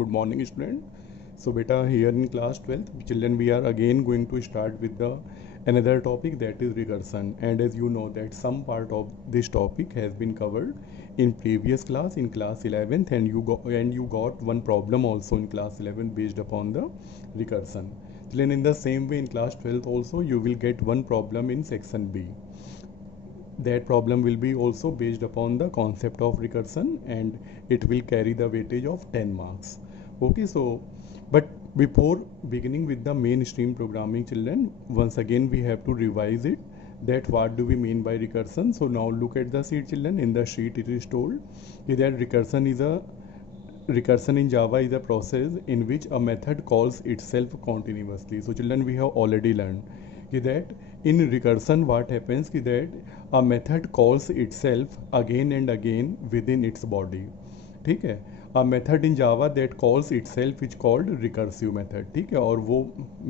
Good morning, student. So, beta, here in class 12th, children, we are again going to start with the another topic, that is recursion. And as you know that some part of this topic has been covered in previous class, in class 11th, and you got one problem also in class 11 based upon the recursion. Children, in the same way in class 12th also you will get one problem in section B. That problem will be also based upon the concept of recursion, and it will carry the weightage of 10 marks. Okay, so but before beginning with the mainstream programming, children, once again we have to revise it, that what do we mean by recursion. So now look at the sheet, children. In the sheet it is told that recursion in Java is a process in which a method calls itself continuously. So children, we have already learned that in recursion what happens is that a method calls itself again and again within its body. ठीक है, a method in Java that calls itself is called recursive method. ठीक है, और वो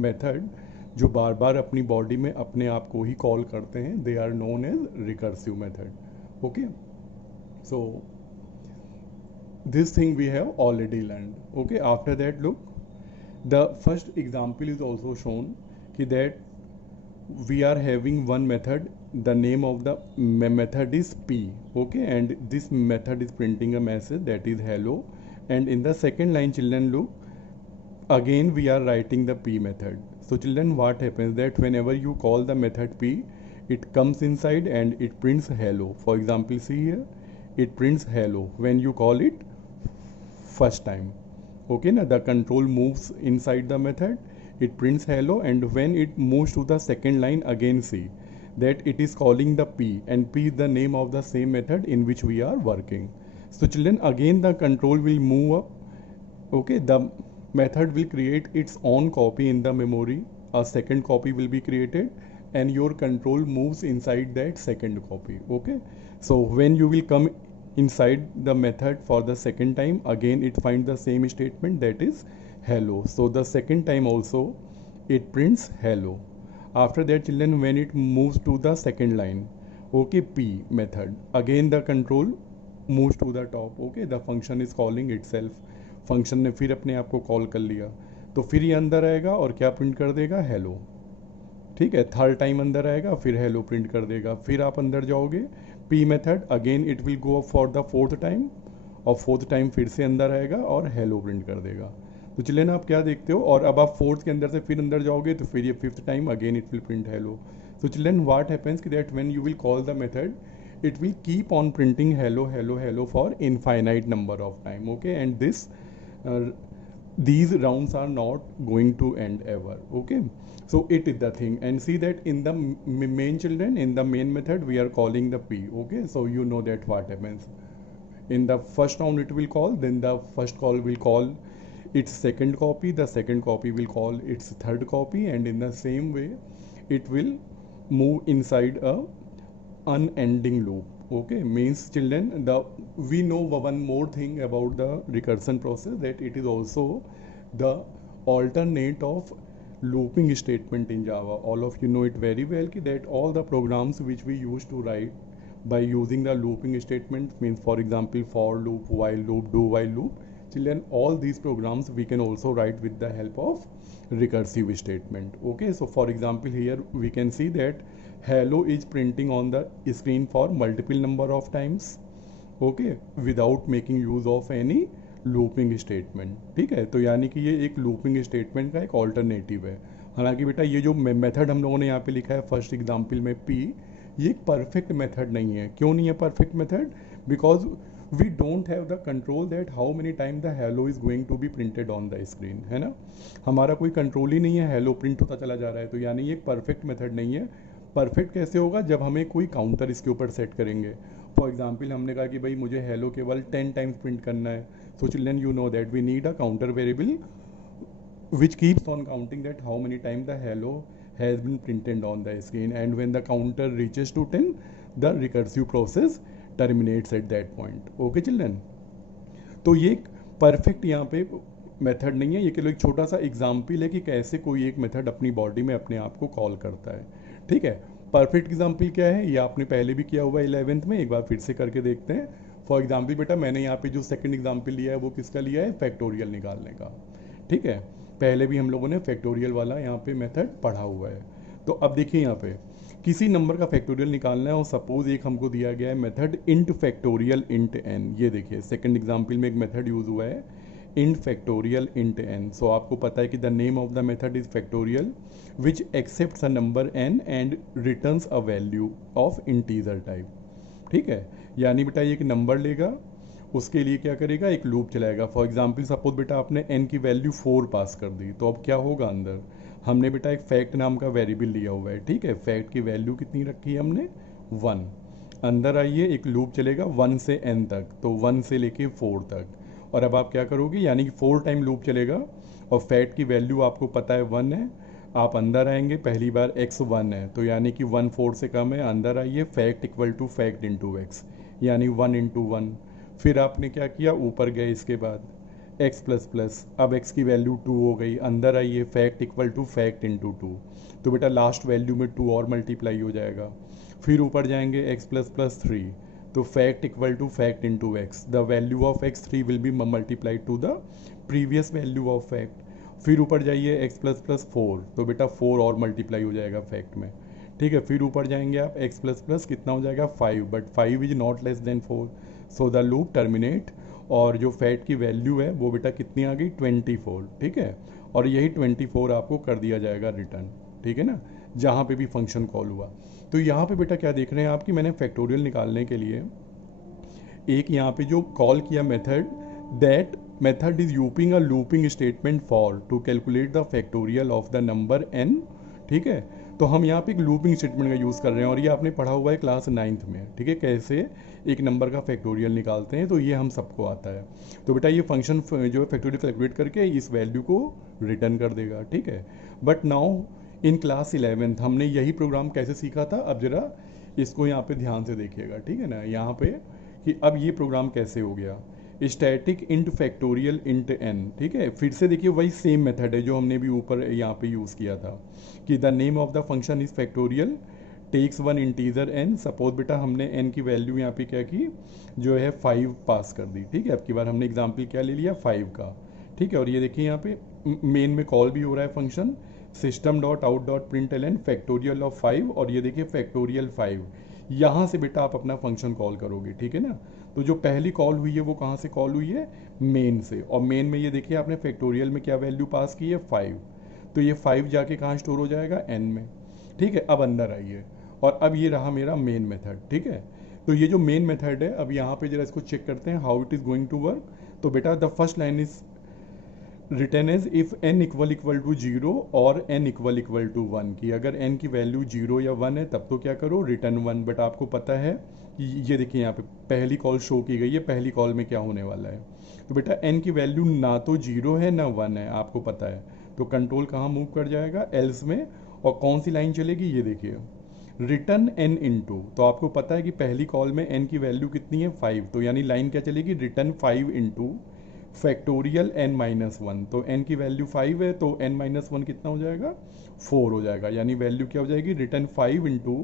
method जो बार बार अपनी body में अपने आप को ही कॉल करते हैं, they are known as recursive method. Okay, so this thing we have already learned. Okay, after that, look, the first example is also shown that we are having one method, the name of the method is p. Okay, and this method is printing a message that is hello, and in the second line, children, look, again we are writing the p method. So children, what happens that whenever you call the method p, it comes inside and it prints hello. For example, see here, it prints hello when you call it first time. Okay, now the control moves inside the method, it prints hello, and when it moves to the second line, again see that it is calling the p, and p is the name of the same method in which we are working. So children, again the control will move up. Okay, the method will create its own copy in the memory, a second copy will be created, and your control moves inside that second copy. Okay, so when you will come inside the method for the second time, again it finds the same statement, that is hello. So the second time also it prints hello. After that, children, when it moves to the second line, okay, p method, again the control moves to the top. Okay, the function is calling itself, function ने फिर अपने आप को call कर लिया, तो फिर ये अंदर आएगा और क्या प्रिंट कर देगा, हेलो. ठीक है, थर्ड टाइम अंदर आएगा, फिर हेलो प्रिंट कर देगा. फिर आप अंदर जाओगे, P method, again it will go for the fourth time, और फोर्थ टाइम फिर से अंदर आएगा और हेलो प्रिंट कर देगा. तो चलिए ना, आप क्या देखते हो, और अब आप फोर्थ के अंदर से फिर अंदर जाओगे तो फिर ये fifth time again it will print hello. So children, what happens that when you will call the method, it will keep on printing hello hello hello for infinite number of time. Okay, and these rounds are not going to end ever. Okay, so it is the thing, and see that in the main, children, in the main method we are calling the p. Okay, so you know that what happens in the first round, it will call, then the first call will call its second copy, the second copy will call its third copy, and in the same way it will move inside a unending loop. Okay, means, children, we know one more thing about the recursion process, that it is also the alternate of looping statement in Java. All of you know it very well that all the programs which we used to write by using the looping statement, means for example for loop, while loop, do while loop, children, all these programs we can also write with the help of recursive statement. Okay, so for example here we can see that hello is printing on the screen for multiple number of times. Okay, without making use of any looping statement. ठीक है, तो यानी कि ये एक looping statement का एक alternative है. हालांकि बेटा ये जो मेथड हम लोगों ने यहाँ पे लिखा है फर्स्ट एग्जांपल में पी, ये एक परफेक्ट मेथड नहीं है. क्यों नहीं है perfect method? Because we don't have the control that how many time the hello is going to be printed on the screen, है ना. हमारा कोई कंट्रोल ही नहीं है, हेलो प्रिंट होता चला जा रहा है, तो यानी ये एक परफेक्ट मेथड नहीं है. परफेक्ट कैसे होगा? जब हमें कोई काउंटर इसके ऊपर सेट करेंगे. फॉर एग्जाम्पल हमने कहा कि भाई मुझे हेलो केवल 10 टाइम्स प्रिंट करना है. So children, you know that we need a counter variable which keeps on counting that how many times the hello has been printed on the screen, and when the counter reaches to 10, the recursive process terminates at that point. Okay children, तो ये एक perfect यहाँ पे method नहीं है, ये केवल एक छोटा सा एग्जाम्पल है कि कैसे कोई एक मेथड अपनी बॉडी में अपने आप को कॉल करता है. ठीक है, परफेक्ट एग्जाम्पल क्या है, ये आपने पहले भी किया हुआ 11th में, एक बार फिर से करके देखते हैं. फॉर एग्जाम्पल बेटा मैंने यहाँ पे जो सेकंड एग्जाम्पल लिया है वो किसका लिया है, फैक्टोरियल निकालने का। ठीक है, पहले भी हम लोगों ने फैक्टोरियल वाला यहाँ पे मेथड पढ़ा हुआ है। तो अब देखिए यहाँ पे किसी नंबर का फैक्टोरियल निकालना है और सपोज एक हमको दिया गया है method int factorial int N. ये देखिए सेकंड एग्जाम्पल में एक मेथड यूज हुआ है int factorial int N. So आपको पता है कि the name of the method is factorial which accepts a number N and returns a value of integer type. ठीक है, यानी बेटा ये एक नंबर लेगा, उसके लिए क्या करेगा, एक लूप चलाएगा। फॉर एग्जाम्पल सपोज बेटा आपने n की वैल्यू 4 पास कर दी, तो अब क्या होगा अंदर, हमने बेटा एक फैक्ट नाम का वेरिएबल लिया हुआ है। ठीक है, फैक्ट की वैल्यू कितनी रखी है हमने, 1। अंदर आइए, एक लूप चलेगा 1 से n तक, तो 1 से लेके 4 तक। और अब आप क्या करोगे, यानी कि 4 टाइम लूप चलेगा और फैक्ट की वैल्यू आपको पता है 1 है। आप अंदर आएंगे, पहली बार x 1 है तो यानी कि 1 4 से कम है, अंदर आइए fact equal to fact into X, यानी 1 इंटू 1। फिर आपने क्या किया, ऊपर गए, इसके बाद x प्लस प्लस, अब x की वैल्यू 2 हो गई, अंदर आइए fact equal to fact into 2, तो बेटा लास्ट वैल्यू में 2 और मल्टीप्लाई हो जाएगा। फिर ऊपर जाएंगे x प्लस प्लस 3, तो fact equal to fact into X, the value of x3 will be multiplied to the previous value of fact. फिर ऊपर जाइए x प्लस प्लस 4, तो बेटा 4 और मल्टीप्लाई हो जाएगा फैक्ट में। ठीक है, फिर ऊपर जाएंगे आप x प्लस प्लस कितना हो जाएगा 5, but 5 is not less than 4, so the loop terminate. और जो फैट की वैल्यू है वो बेटा कितनी आ गई 24। ठीक है, और यही 24 आपको कर दिया जाएगा रिटर्न। ठीक है ना, जहाँ पे भी फंक्शन कॉल हुआ। तो यहाँ पे बेटा क्या देख रहे हैं आपकी, मैंने फैक्टोरियल निकालने के लिए एक यहाँ पे जो कॉल किया method, that method is using a looping statement for to calculate the factorial of the number n। ठीक है, तो हम यहाँ पे एक लूपिंग स्टेटमेंट का यूज़ कर रहे हैं और ये आपने पढ़ा हुआ है क्लास 9th में। ठीक है, कैसे एक नंबर का फैक्टोरियल निकालते हैं, तो ये हम सबको आता है। तो बेटा ये फंक्शन जो है फैक्टोरियल कैलकुलेट करके इस वैल्यू को रिटर्न कर देगा। ठीक है, but now in class 11th हमने यही प्रोग्राम कैसे सीखा था, अब जरा इसको यहाँ पे ध्यान से देखिएगा। ठीक है ना, यहाँ पे कि अब ये प्रोग्राम कैसे हो गया, static int factorial int N. ठीक है, फिर से देखिए वही सेम मेथड है जो हमने भी ऊपर यहाँ पे यूज़ किया था कि the name of the function is factorial takes one integer N. Suppose बेटा हमने एन की वैल्यू यहाँ पे क्या की, जो है 5 पास कर दी। ठीक है, अब की बार हमने एग्जाम्पल क्या ले लिया, 5 का। ठीक है, और ये देखिए यहाँ पे मेन में कॉल भी हो रहा है function system dot out dot print L N factorial of 5, और ये देखिए फैक्टोरियल 5। यहाँ से बेटा आप अपना फंक्शन कॉल करोगे। ठीक है ना, तो जो पहली कॉल हुई है वो कहाँ से कॉल हुई है, मेन से। और मेन में ये देखिए आपने फैक्टोरियल में क्या वैल्यू पास की है 5, तो ये 5 जाके कहाँ स्टोर हो जाएगा, एन में। ठीक है, अब अंदर आइए, और अब ये रहा मेरा मेन मेथड। ठीक है, तो ये जो मेन मेथड है, अब यहाँ पे जरा इसको चेक करते हैं how it is going to work. तो बेटा the first line is return as if n equal equal to 0 और n इक्वल इक्वल टू 1, की अगर n की वैल्यू 0 या 1 है तब तो क्या करो, रिटर्न 1। बट आपको पता है कि ये देखिए यहाँ पे पहली कॉल शो की गई है, पहली कॉल में क्या होने वाला है। तो बेटा n की वैल्यू ना तो 0 है ना 1 है, आपको पता है, तो कंट्रोल कहाँ मूव कर जाएगा, एल्स में। और कौन सी लाइन चलेगी, ये देखिए रिटर्न n इंटू, तो आपको पता है कि पहली कॉल में n की वैल्यू कितनी है 5, तो यानी लाइन क्या चलेगी, return 5 into factorial n minus 1। तो n की वैल्यू 5 है, तो n माइनस 1 कितना हो जाएगा, 4 हो जाएगा, यानी वैल्यू क्या हो जाएगी, return 5 into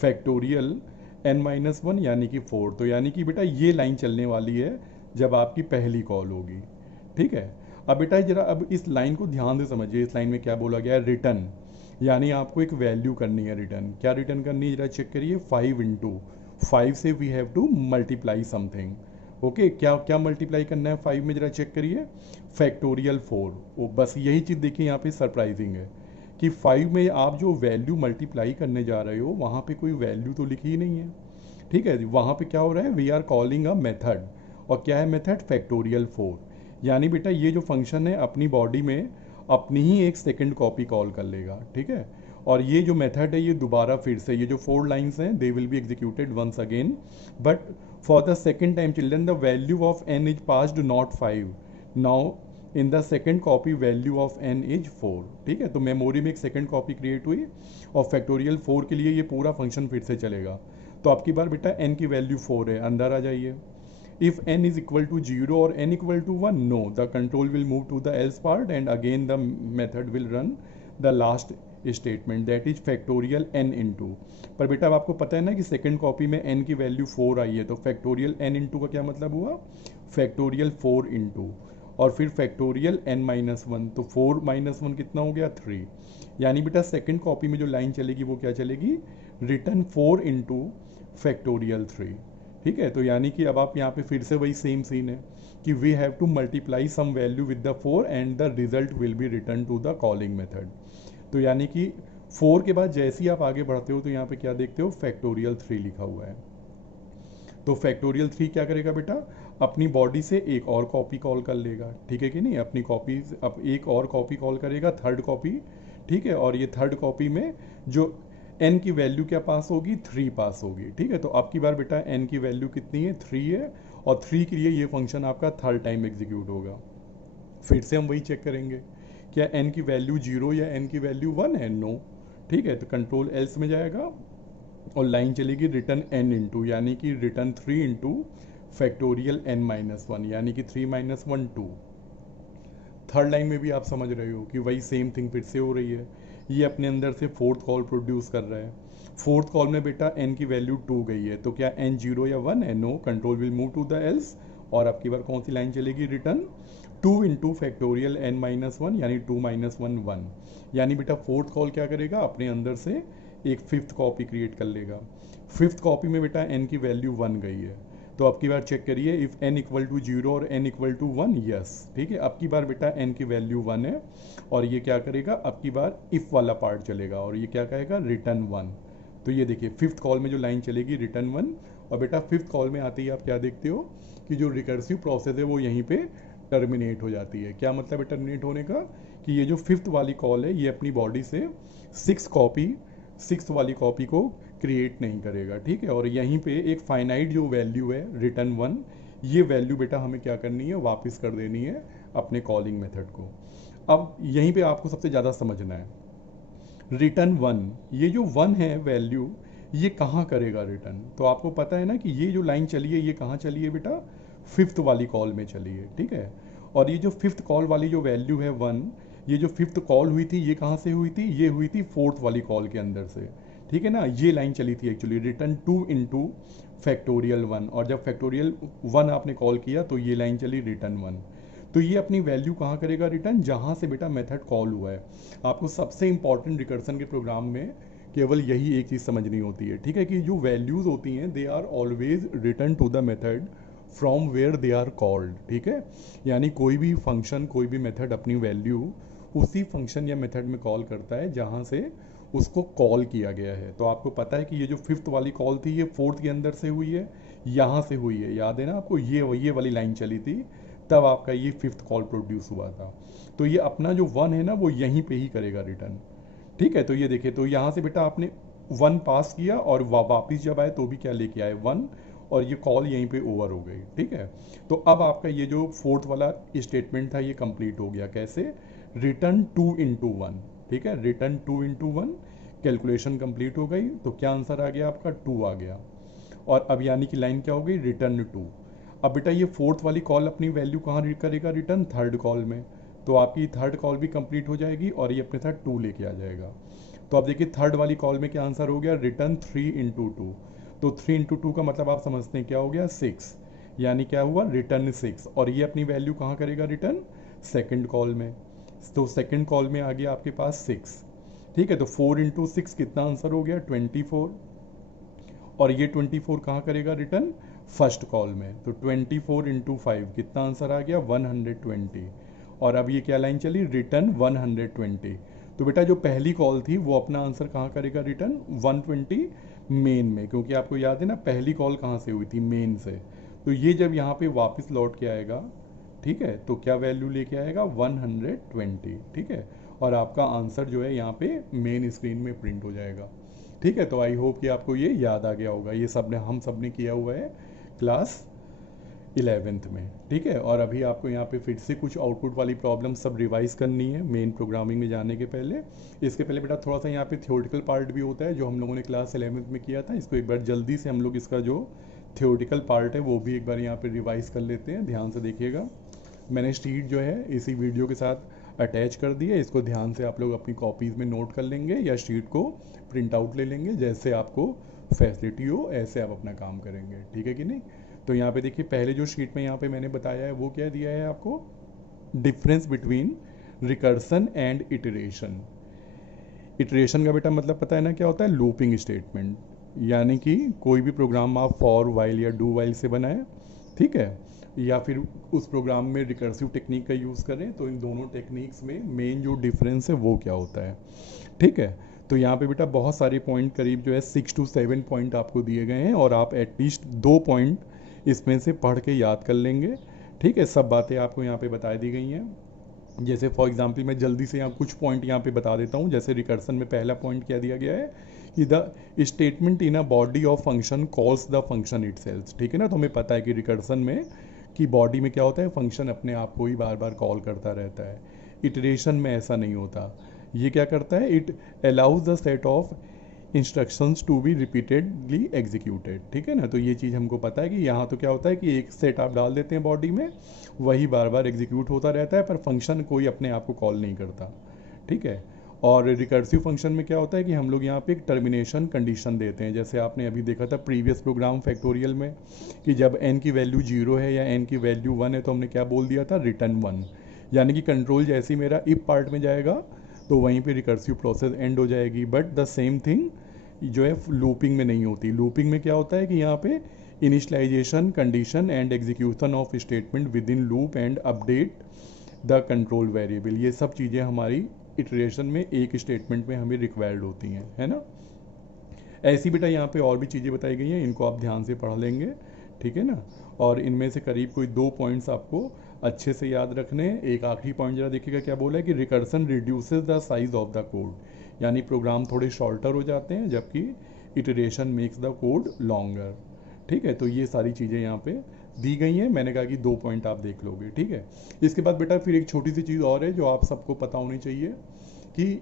factorial n minus 1 यानी कि 4। तो यानी कि बेटा ये लाइन चलने वाली है जब आपकी पहली कॉल होगी। ठीक है, अब बेटा जरा अब इस लाइन को ध्यान से समझिए, इस लाइन में क्या बोला गया है, रिटर्न, यानी आपको एक वैल्यू करनी है रिटर्न। क्या रिटर्न करनी है, जरा चेक करिए, 5 इंटू 5 से we have to multiply something. Okay, क्या क्या मल्टीप्लाई करना है 5 में, जरा चेक करिए, फैक्टोरियल 4। वो बस यही चीज़ देखिए यहाँ पे सरप्राइजिंग है कि 5 में आप जो वैल्यू मल्टीप्लाई करने जा रहे हो वहाँ पे कोई वैल्यू तो लिखी ही नहीं है। ठीक है, वहाँ पे क्या हो रहा है, we are calling a method, और क्या है मेथड, फैक्टोरियल 4। यानी बेटा ये जो फंक्शन है अपनी बॉडी में अपनी ही एक सेकेंड कॉपी कॉल कर लेगा। ठीक है, और ये जो मेथड है ये दोबारा फिर से, ये जो 4 लाइन्स हैं they will be executed once again, but for the second time children the value of n is passed not 5, now in the second copy value of n is 4। ठीक है, तो मेमोरी में एक सेकंड कॉपी क्रिएट हुई और factorial 4 के लिए ये पूरा फंक्शन फिर से चलेगा। तो आपकी बार बेटा n की वैल्यू 4 है, अंदर आ जाइए, if n is equal to 0 और n equal to 1, no the control will move to the else part and again the method will run the last statement that is factorial n into. पर बेटा अब आपको पता है ना कि second copy में n की वैल्यू 4 आई है, तो फैक्टोरियल n इंटू का क्या मतलब हुआ, फैक्टोरियल 4 इंटू और फिर फैक्टोरियल n माइनस वन, तो 4 माइनस वन कितना हो गया 3। यानी बेटा सेकंड कॉपी में जो लाइन चलेगी वो क्या चलेगी, रिटर्न 4 इंटू फैक्टोरियल 3। ठीक है, तो यानी कि अब आप यहाँ पे फिर से वही सेम सीन है कि we have to multiply some value with the 4 and the result will be return to the calling method. तो यानी कि 4 के बाद जैसे ही आप आगे बढ़ते हो तो यहाँ पे क्या देखते हो, फैक्टोरियल 3 लिखा हुआ है। तो फैक्टोरियल 3 क्या करेगा बेटा, अपनी बॉडी से एक और कॉपी कॉल कर लेगा, ठीक है कि नहीं, अपनी कॉपी अब एक और कॉपी कॉल करेगा, थर्ड कॉपी। ठीक है, और ये थर्ड कॉपी में जो n की वैल्यू क्या पास होगी, 3 पास होगी। ठीक है, तो अब की बार बेटा n की वैल्यू कितनी है, 3 है, और 3 के लिए ये फंक्शन आपका थर्ड टाइम एग्जीक्यूट होगा। फिर से हम वही चेक करेंगे, क्या n की वैल्यू 0 या n की वैल्यू 1 है, नो। ठीक है, तो कंट्रोल एल्स में जाएगा और लाइन चलेगी रिटर्न n इंटू, यानी कि return 3 into factorial n minus one, यानी कि 3 माइनस वन 2। थर्ड लाइन में भी आप समझ रहे हो कि वही सेम थिंग फिर से हो रही है, ये अपने अंदर से फोर्थ कॉल प्रोड्यूस कर रहा है। फोर्थ कॉल में बेटा n की वैल्यू 2 गई है, तो क्या n 0 या 1 है, no, control will move to the else. और अब की बार कौन सी लाइन चलेगी, return 2 into factorial n minus one, यानी 2 माइनस वन 1। यानी बेटा फोर्थ कॉल क्या करेगा, अपने अंदर से एक फिफ्थ कॉपी क्रिएट कर लेगा। फिफ्थ कॉपी में बेटा n की वैल्यू 1 गई है, तो अब की बार चेक करिए, इफ n इक्वल टू 0 और n इक्वल टू 1, यस। ठीक है, अब की बार बेटा n की वैल्यू 1 है और ये क्या करेगा, अब की बार इफ वाला पार्ट चलेगा और ये क्या कहेगा, रिटर्न 1। तो ये देखिए फिफ्थ कॉल में जो लाइन चलेगी रिटर्न 1, और बेटा फिफ्थ कॉल में आते ही आप क्या देखते हो कि जो रिकर्सिव प्रोसेस है वो यहीं पे टर्मिनेट हो जाती है। क्या मतलब है टर्मिनेट होने का, कि ये जो फिफ्थ वाली कॉल है ये अपनी बॉडी से सिक्स वाली कॉपी को क्रिएट नहीं करेगा। ठीक है, और यहीं पे एक फाइनाइट जो वैल्यू है रिटर्न 1, ये वैल्यू बेटा हमें क्या करनी है, वापस कर देनी है अपने कॉलिंग मेथड को। अब यहीं पे आपको सबसे ज़्यादा समझना है, रिटर्न 1, ये जो 1 है वैल्यू, ये कहाँ करेगा रिटर्न। तो आपको पता है ना कि ये जो लाइन चली है ये कहाँ चली है बेटा, फिफ्थ वाली कॉल में चली है। ठीक है, और ये जो फिफ्थ कॉल वाली जो वैल्यू है 1, ये जो फिफ्थ कॉल हुई थी ये कहाँ से हुई थी, ये हुई थी फोर्थ वाली कॉल के अंदर से। ठीक है ना, ये लाइन चली थी एक्चुअली रिटर्न 2 इंटू फैक्टोरियल 1, और जब फैक्टोरियल 1 आपने कॉल किया तो ये लाइन चली रिटर्न 1। तो ये अपनी वैल्यू कहाँ करेगा रिटर्न, जहाँ से बेटा मेथड कॉल हुआ है। आपको सबसे इंपॉर्टेंट रिकर्सन के प्रोग्राम में केवल यही एक चीज़ समझनी होती है। ठीक है, कि जो वैल्यूज़ होती हैं they are always return to the method from where they are called. ठीक है, यानी कोई भी फंक्शन कोई भी मेथड अपनी वैल्यू उसी फंक्शन या मेथड में कॉल करता है जहाँ से उसको कॉल किया गया है। तो आपको पता है कि ये जो फिफ्थ वाली कॉल थी ये फोर्थ के अंदर से हुई है, यहाँ से हुई है, याद है ना आपको, ये वाली लाइन चली थी तब आपका ये फिफ्थ कॉल प्रोड्यूस हुआ था। तो ये अपना जो 1 है ना वो यहीं पे ही करेगा रिटर्न। ठीक है, तो ये देखिए, तो यहाँ से बेटा आपने 1 पास किया और वापिस जब आए तो भी क्या लेके आए 1, और ये कॉल यहीं पे ओवर हो गई। ठीक है, तो अब आपका ये जो फोर्थ वाला स्टेटमेंट था ये कंप्लीट हो गया। कैसे, रिटर्न 2 इंटू 1। ठीक है, रिटर्न 2 इंटू 1, कैलकुलेशन कंप्लीट हो गई, तो क्या आंसर आ गया आपका, 2 आ गया। और अब यानी कि लाइन क्या हो गई, रिटर्न 2। अब बेटा ये फोर्थ वाली कॉल अपनी वैल्यू कहाँ करेगा रिटर्न, थर्ड कॉल में, तो आपकी थर्ड कॉल भी कंप्लीट हो जाएगी और ये अपने साथ 2 लेके आ जाएगा। तो अब देखिए थर्ड वाली कॉल में क्या आंसर हो गया, रिटर्न 3 इंटू 2। तो 3 इंटू 2 का मतलब आप समझते हैं क्या हो गया, 6, यानी क्या हुआ, रिटर्न 6, और ये अपनी वैल्यू कहाँ करेगा रिटर्न, सेकेंड कॉल में। तो सेकेंड कॉल में आ गया आपके पास 6। ठीक है, तो 4 इंटू 6 कितना आंसर हो गया, 24, और ये 24 कहाँ करेगा रिटर्न, फर्स्ट कॉल में। तो 24 इंटू 5 कितना आंसर आ गया, 120, और अब ये क्या लाइन चली, रिटर्न 120। तो बेटा जो पहली कॉल थी वो अपना आंसर कहाँ करेगा रिटर्न, 120 मेन में, क्योंकि आपको याद है ना पहली कॉल कहाँ से हुई थी, मेन से। तो ये जब यहाँ पे वापस लौट के आएगा, ठीक है, तो क्या वैल्यू लेके आएगा, 120। ठीक है, और आपका आंसर जो है यहाँ पे मेन स्क्रीन में प्रिंट हो जाएगा। ठीक है, तो आई होप कि आपको ये याद आ गया होगा, ये सब ने हम सब ने किया हुआ है क्लास 11th में। ठीक है, और अभी आपको यहाँ पे फिर से कुछ आउटपुट वाली प्रॉब्लम सब रिवाइज करनी है मेन प्रोग्रामिंग में जाने के पहले। इसके पहले बेटा थोड़ा सा यहाँ पे थ्योरेटिकल पार्ट भी होता है जो हम लोगों ने क्लास 11th में किया था, इसको एक बार जल्दी से हम लोग इसका जो थ्योरेटिकल पार्ट है वो भी एक बार यहाँ पे रिवाइज कर लेते हैं। ध्यान से देखिएगा, मैंने शीट जो है इसी वीडियो के साथ अटैच कर दिया। इसको ध्यान से आप लोग अपनी कॉपीज़ में नोट कर लेंगे या शीट को प्रिंट आउट ले लेंगे, जैसे आपको फैसिलिटी हो ऐसे आप अपना काम करेंगे, ठीक है कि नहीं। तो यहाँ पे देखिए पहले जो शीट में यहाँ पे मैंने बताया है वो क्या दिया है आपको, difference between recursion and iteration. Iteration का बेटा मतलब पता है ना क्या होता है, लूपिंग स्टेटमेंट, यानी कि कोई भी प्रोग्राम आप फॉर वाइल या डू वाइल से बनाएं, ठीक है, या फिर उस प्रोग्राम में रिकर्सिव टेक्निक का यूज़ करें, तो इन दोनों टेक्निक्स में मेन जो डिफरेंस है वो क्या होता है, ठीक है। तो यहाँ पे बेटा बहुत सारे पॉइंट, करीब जो है 6 to 7 पॉइंट आपको दिए गए हैं, और आप एटलीस्ट 2 पॉइंट इसमें से पढ़ के याद कर लेंगे, ठीक है। सब बातें आपको यहाँ पे बता दी गई हैं। जैसे फॉर एग्जांपल मैं जल्दी से यहाँ कुछ पॉइंट यहाँ पे बता देता हूँ। जैसे रिकर्सन में पहला पॉइंट क्या दिया गया है कि the statement in a body of function calls the function itself, ठीक है ना। तो हमें पता है कि रिकर्सन में कि बॉडी में क्या होता है, फंक्शन अपने आप को ही बार बार कॉल करता रहता है। इटरेशन में ऐसा नहीं होता। ये क्या करता है, it allows the set of instructions to be repeatedly executed, ठीक है ना। तो ये चीज़ हमको पता है कि यहाँ तो क्या होता है कि एक सेट आप डाल देते हैं बॉडी में, वही बार बार एग्जीक्यूट होता रहता है, पर फंक्शन कोई अपने आप को कॉल नहीं करता, ठीक है। और रिकर्सिव फंक्शन में क्या होता है कि हम लोग यहाँ पे एक टर्मिनेशन कंडीशन देते हैं। जैसे आपने अभी देखा था प्रीवियस प्रोग्राम फैक्टोरियल में कि जब n की वैल्यू 0 है या n की वैल्यू 1 है तो हमने क्या बोल दिया था, रिटर्न 1। यानी कि कंट्रोल जैसे ही मेरा इफ पार्ट में जाएगा तो वहीं पे रिकर्सिव प्रोसेस एंड हो जाएगी। बट द सेम थिंग जो है लूपिंग में नहीं होती। लूपिंग में क्या होता है कि यहाँ पे initialization condition and execution of statement within loop and update the control variable, ये सब चीज़ें हमारी इटरेशन में एक स्टेटमेंट में हमें रिक्वायर्ड होती हैं, है ना। ऐसी बेटा यहाँ पे और भी चीज़ें बताई गई हैं, इनको आप ध्यान से पढ़ लेंगे, ठीक है ना। और इनमें से करीब कोई 2 पॉइंट्स आपको अच्छे से याद रखने हैं। एक आखिरी पॉइंट जरा देखिएगा क्या बोला है कि recursion reduces the size of the code, यानी प्रोग्राम थोड़े शॉर्टर हो जाते हैं जबकि iteration makes the code longer, ठीक है। तो ये सारी चीज़ें यहाँ पे दी गई हैं। मैंने कहा कि 2 पॉइंट आप देख लोगे, ठीक है। इसके बाद बेटा फिर एक छोटी सी चीज़ और है जो आप सबको पता होनी चाहिए कि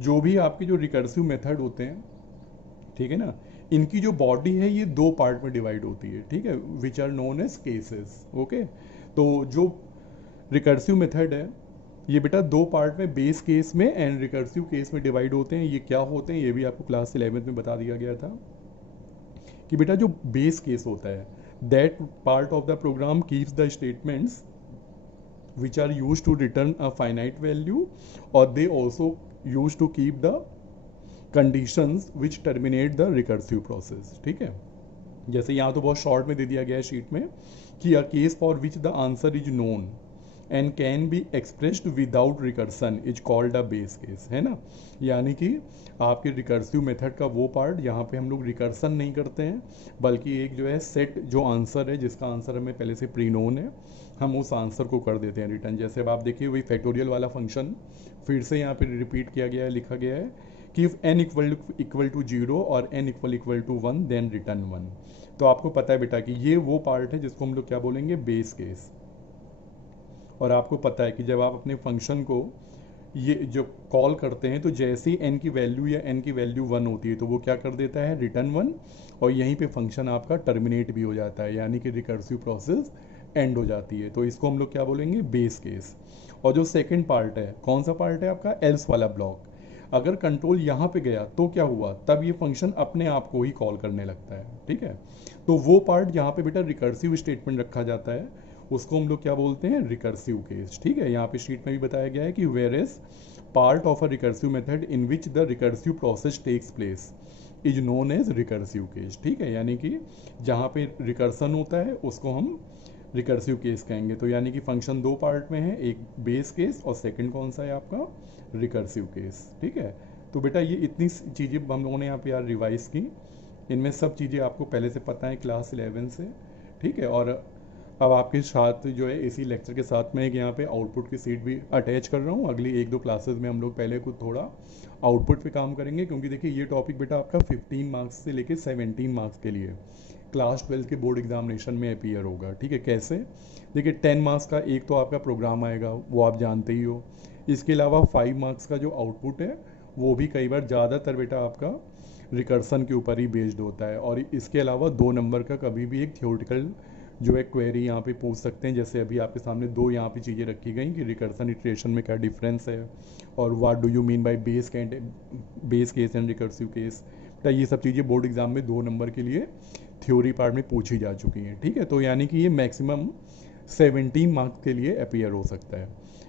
जो भी आपके जो रिकर्सिव मेथड होते हैं, ठीक है ना, इनकी जो बॉडी है ये 2 पार्ट में डिवाइड होती है, ठीक है, which are known as cases, okay. तो जो रिकर्सिव मेथड है ये बेटा 2 पार्ट में, बेस केस में एंड रिकर्सिव केस में डिवाइड होते हैं। ये क्या होते हैं ये भी आपको क्लास 11th में बता दिया गया था कि बेटा जो बेस केस होता है, that part of the program keeps the statements which are used to return a finite value, or they also used to keep the conditions which terminate the recursive process, ठीक है। जैसे यहाँ तो बहुत short में दे दिया गया है शीट में कि a case for which the answer is known and can be expressed without recursion is called a base case, है ना। यानी कि आपके रिकर्सिव मेथड का वो पार्ट यहाँ पे हम लोग रिकर्सन नहीं करते हैं, बल्कि एक जो है सेट जो आंसर है जिसका आंसर हमें पहले से प्री नोन है, हम उस आंसर को कर देते हैं रिटर्न। जैसे अब आप देखिए वही फैक्टोरियल वाला फंक्शन फिर से यहाँ पे रिपीट किया गया है, लिखा गया है कि इफ n इक्वल टू 0 और n equal to 1 then return 1। तो आपको पता है बेटा कि ये वो पार्ट है जिसको हम लोग क्या बोलेंगे, बेस केस। और आपको पता है कि जब आप अपने फंक्शन को ये जो कॉल करते हैं तो जैसे ही n की वैल्यू या n की वैल्यू 1 होती है तो वो क्या कर देता है, रिटर्न 1, और यहीं पे फंक्शन आपका टर्मिनेट भी हो जाता है, यानी कि रिकर्सिव प्रोसेस एंड हो जाती है। तो इसको हम लोग क्या बोलेंगे, बेस केस। और जो सेकंड पार्ट है, कौन सा पार्ट है आपका, एल्स वाला ब्लॉक। अगर कंट्रोल यहाँ पे गया तो क्या हुआ, तब ये फंक्शन अपने आप को ही कॉल करने लगता है, ठीक है। तो वो पार्ट यहाँ पे बेटा रिकर्सिव स्टेटमेंट रखा जाता है, उसको हम लोग क्या बोलते हैं, रिकर्सिव केस, ठीक है। यहाँ पे शीट में भी बताया गया है कि where is part of a recursive method in which the recursive process takes place is known as recursive case, ठीक है। यानी कि जहाँ पे रिकर्सन होता है उसको हम रिकर्सिव केस कहेंगे। तो यानी कि फंक्शन 2 पार्ट में है, एक बेस केस और सेकंड कौन सा है आपका, रिकर्सिव केस, ठीक है। तो बेटा ये इतनी चीज़ें हम लोगों ने यहाँ पे यार रिवाइज की, इनमें सब चीज़ें आपको पहले से पता है क्लास 11 से, ठीक है। और अब आपके साथ जो है इसी लेक्चर के साथ में एक यहाँ पे आउटपुट की सीट भी अटैच कर रहा हूँ। अगली 1-2 क्लासेस में हम लोग पहले कुछ थोड़ा आउटपुट पे काम करेंगे, क्योंकि देखिए ये टॉपिक बेटा आपका 15 मार्क्स से लेके 17 मार्क्स के लिए क्लास 12 के बोर्ड एग्जामिनेशन में अपीयर होगा, ठीक है। कैसे, देखिए 10 मार्क्स का एक तो आपका प्रोग्राम आएगा, वो आप जानते ही हो। इसके अलावा 5 मार्क्स का जो आउटपुट है वो भी कई बार ज़्यादातर बेटा आपका रिकर्सन के ऊपर ही बेस्ड होता है। और इसके अलावा 2 नंबर का कभी भी एक थियोरटिकल जो है क्वेरी यहाँ पे पूछ सकते हैं। जैसे अभी आपके सामने दो यहाँ पे चीज़ें रखी गई कि रिकर्सन इटरेशन में क्या डिफरेंस है, और what do you mean by base case and recursive case. बेटा ये सब चीज़ें बोर्ड एग्जाम में 2 नंबर के लिए थ्योरी पार्ट में पूछी जा चुकी हैं। ठीक है, तो यानी कि ये मैक्सिमम 17 मार्क्स के लिए अपीयर हो सकता है।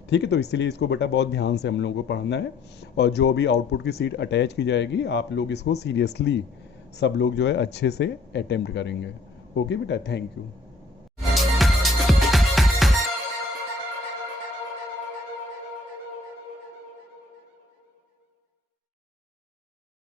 ठीक है, तो इसलिए इसको बेटा बहुत ध्यान से हम लोगों को पढ़ना है, और जो अभी आउटपुट की सीट अटैच की जाएगी आप लोग इसको सीरियसली सब लोग जो है अच्छे से अटेम्प्ट करेंगे। ओके बेटा, थैंक यू।